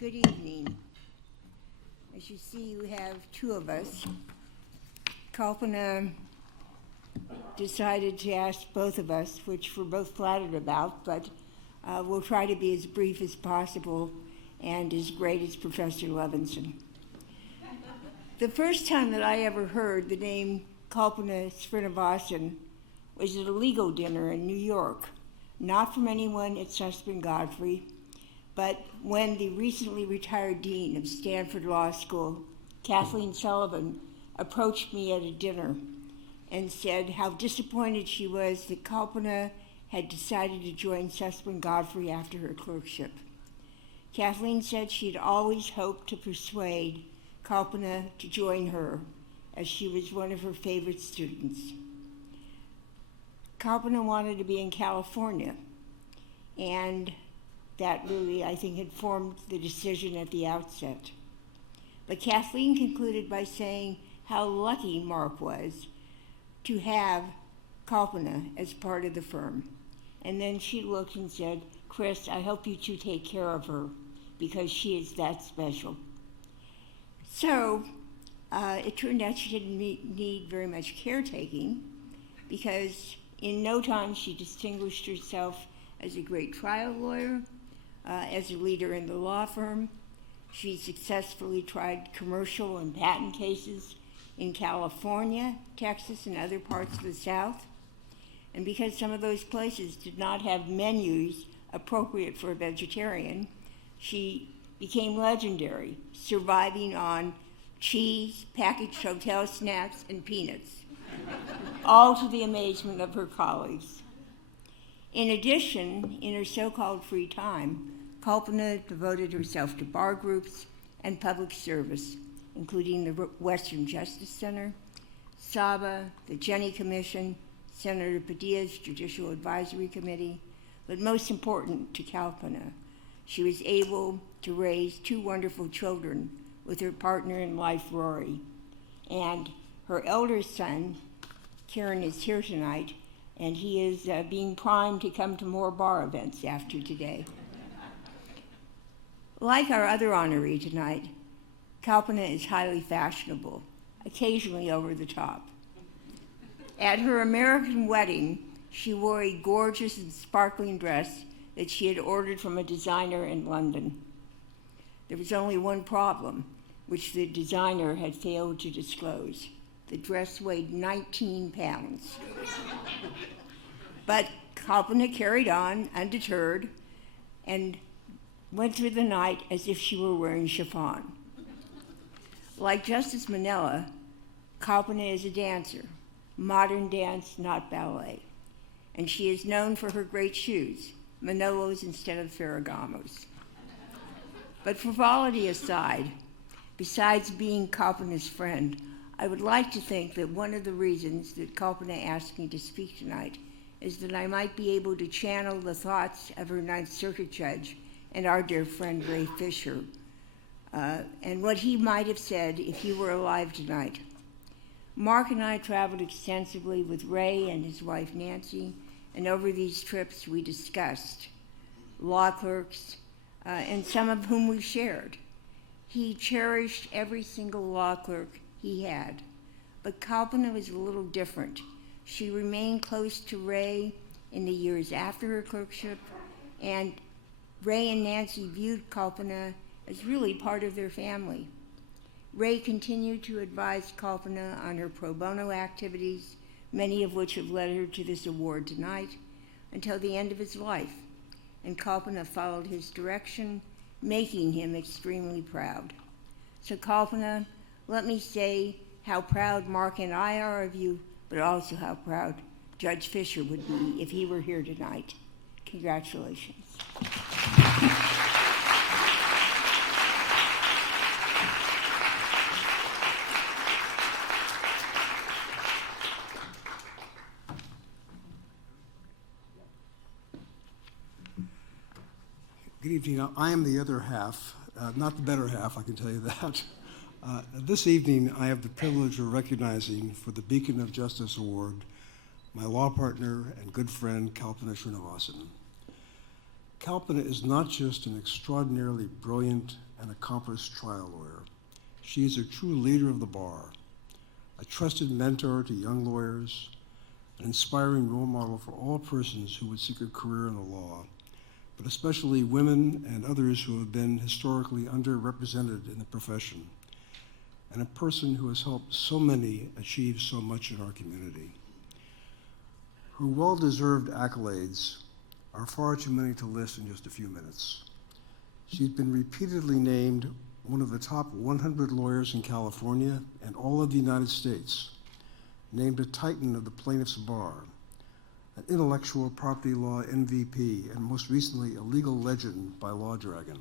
Good evening. As you see, you have two of us. Kalpana decided to ask both of us, which we're both flattered about, but we'll try to be as brief as possible and as great as Professor Levinson. The first time that I ever heard the name Kalpana Srinivasan was at a legal dinner in New York, not from anyone at Synder and Godfrey, but when the recently retired dean of Stanford Law School, Kathleen Sullivan, approached me at a dinner and said how disappointed she was that Kalpana had decided to join Synder and Godfrey after her clerkship. Kathleen said she had always hoped to persuade Kalpana to join her, as she was one of her favorite students. Kalpana wanted to be in California, and that really, I think, had formed the decision at the outset. But Kathleen concluded by saying how lucky Marc was to have Kalpana as part of the firm. And then she looked and said, "Chris, I hope you two take care of her because she is that special." So it turned out she didn't need very much caretaking, because in no time she distinguished herself as a great trial lawyer, as a leader in the law firm. She successfully tried commercial and patent cases in California, Texas, and other parts of the South. And because some of those places did not have menus appropriate for a vegetarian, she became legendary, surviving on cheese, packaged hotel snacks, and peanuts, all to the amazement of her colleagues. In addition, in her so-called free time, Kalpana devoted herself to bar groups and public service, including the Western Justice Center, SABA, the Jenny Commission, Senator Padilla's Judicial Advisory Committee, but most important to Kalpana, she was able to raise two wonderful children with her partner in life, Rory. And her elder son, Kieran, is here tonight, and he is being primed to come to more bar events after today. Like our other honoree tonight, Kalpana is highly fashionable, occasionally over the top. At her American wedding, she wore a gorgeous and sparkling dress that she had ordered from a designer in London. There was only one problem, which the designer had failed to disclose. The dress weighed 19 pounds. But Kalpana carried on, undeterred, and went through the night as if she were wearing chiffon. Like Justice Manella, Kalpana is a dancer, modern dance, not ballet. And she is known for her great shoes, Manolos instead of Ferragamos. But frivolity aside, besides being Kalpana's friend, I would like to think that one of the reasons that Kalpana asked me to speak tonight is that I might be able to channel the thoughts of her Ninth Circuit judge and our dear friend Ray Fisher, and what he might have said if he were alive tonight. Marc and I traveled extensively with Ray and his wife Nancy, and over these trips we discussed law clerks, and some of whom we shared. He cherished every single law clerk he had, but Kalpana was a little different. She remained close to Ray in the years after her clerkship, and Ray and Nancy viewed Kalpana as really part of their family. Ray continued to advise Kalpana on her pro bono activities, many of which have led her to this award tonight, until the end of his life, and Kalpana followed his direction, making him extremely proud. So Kalpana, let me say how proud Marc and I are of you, but also how proud Judge Fisher would be if he were here tonight. Congratulations. Good evening. I am the other half, not the better half, I can tell you that. This evening, I have the privilege of recognizing for the Beacon of Justice Award my law partner and good friend, Kalpana Srinivasan. Kalpana is not just an extraordinarily brilliant and accomplished trial lawyer. She is a true leader of the bar, a trusted mentor to young lawyers, an inspiring role model for all persons who would seek a career in the law, but especially women and others who have been historically underrepresented in the profession, and a person who has helped so many achieve so much in our community. Her well-deserved accolades are far too many to list in just a few minutes. She's been repeatedly named one of the top 100 lawyers in California and all of the United States, named a titan of the plaintiff's bar, an intellectual property law MVP, and most recently a legal legend by Law Dragon.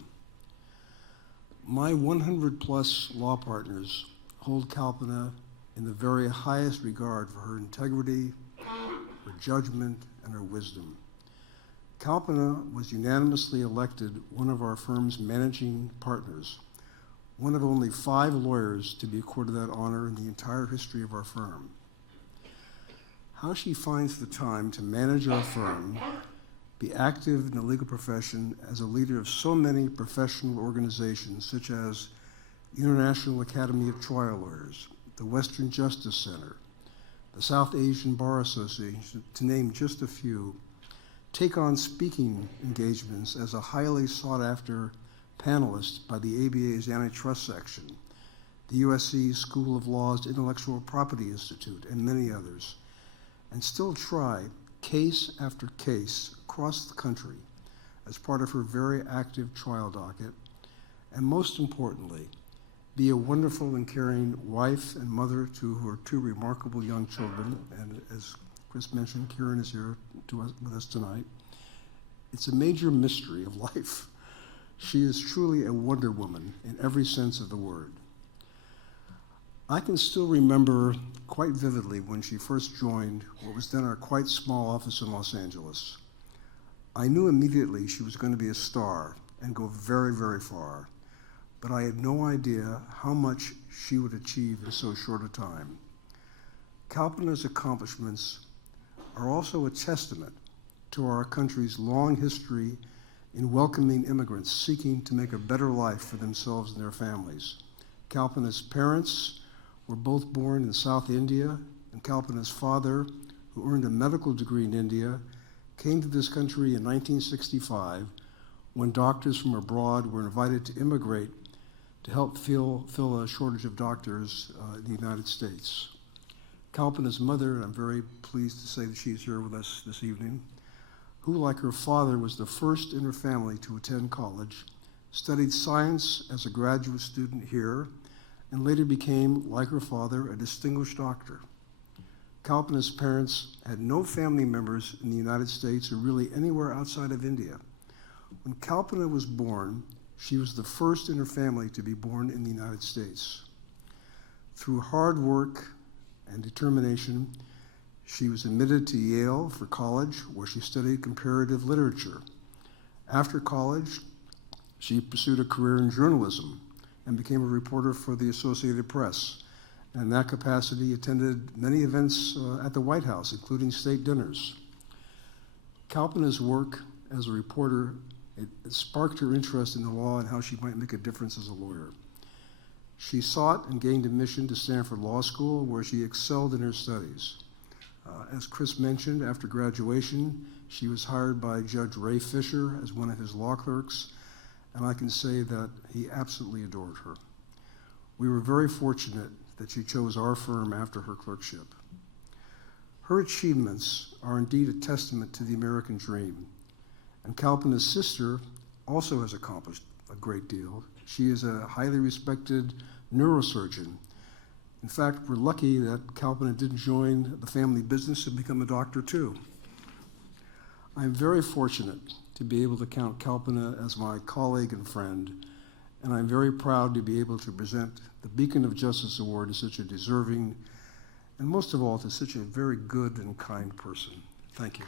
My 100-plus law partners hold Kalpana in the very highest regard for her integrity, her judgment, and her wisdom. Kalpana was unanimously elected one of our firm's managing partners, one of only 5 lawyers to be accorded that honor in the entire history of our firm. How she finds the time to manage our firm, be active in the legal profession as a leader of so many professional organizations such as the International Academy of Trial Lawyers, the Western Justice Center, the South Asian Bar Association, to name just a few, take on speaking engagements as a highly sought-after panelist by the ABA's antitrust section, the USC School of Law's Intellectual Property Institute, and many others, and still try case after case across the country as part of her very active trial docket, and most importantly, be a wonderful and caring wife and mother to her 2 remarkable young children, and as Chris mentioned, Kieran is here with us tonight. It's a major mystery of life. She is truly a Wonder Woman in every sense of the word. I can still remember quite vividly when she first joined what was then our quite small office in Los Angeles. I knew immediately she was going to be a star and go very, very far, but I had no idea how much she would achieve in so short a time. Kalpana's accomplishments are also a testament to our country's long history in welcoming immigrants seeking to make a better life for themselves and their families. Kalpana's parents were both born in South India, and Kalpana's father, who earned a medical degree in India, came to this country in 1965 when doctors from abroad were invited to immigrate to help fill a shortage of doctors in the United States. Kalpana's mother, and I'm very pleased to say that she's here with us this evening, who, like her father, was the first in her family to attend college, studied science as a graduate student here, and later became, like her father, a distinguished doctor. Kalpana's parents had no family members in the United States or really anywhere outside of India. When Kalpana was born, she was the first in her family to be born in the United States. Through hard work and determination, she was admitted to Yale for college, where she studied comparative literature. After college, she pursued a career in journalism and became a reporter for the Associated Press. And in that capacity, attended many events at the White House, including state dinners. Kalpana's work as a reporter, it sparked her interest in the law and how she might make a difference as a lawyer. She sought and gained admission to Stanford Law School, where she excelled in her studies. As Chris mentioned, after graduation, she was hired by Judge Ray Fisher as one of his law clerks, and I can say that he absolutely adored her. We were very fortunate that she chose our firm after her clerkship. Her achievements are indeed a testament to the American dream, and Kalpana's sister also has accomplished a great deal. She is a highly respected neurosurgeon. In fact, we're lucky that Kalpana didn't join the family business and become a doctor too. I'm very fortunate to be able to count Kalpana as my colleague and friend, and I'm very proud to be able to present the Beacon of Justice Award to such a deserving, and most of all, to such a very good and kind person. Thank you.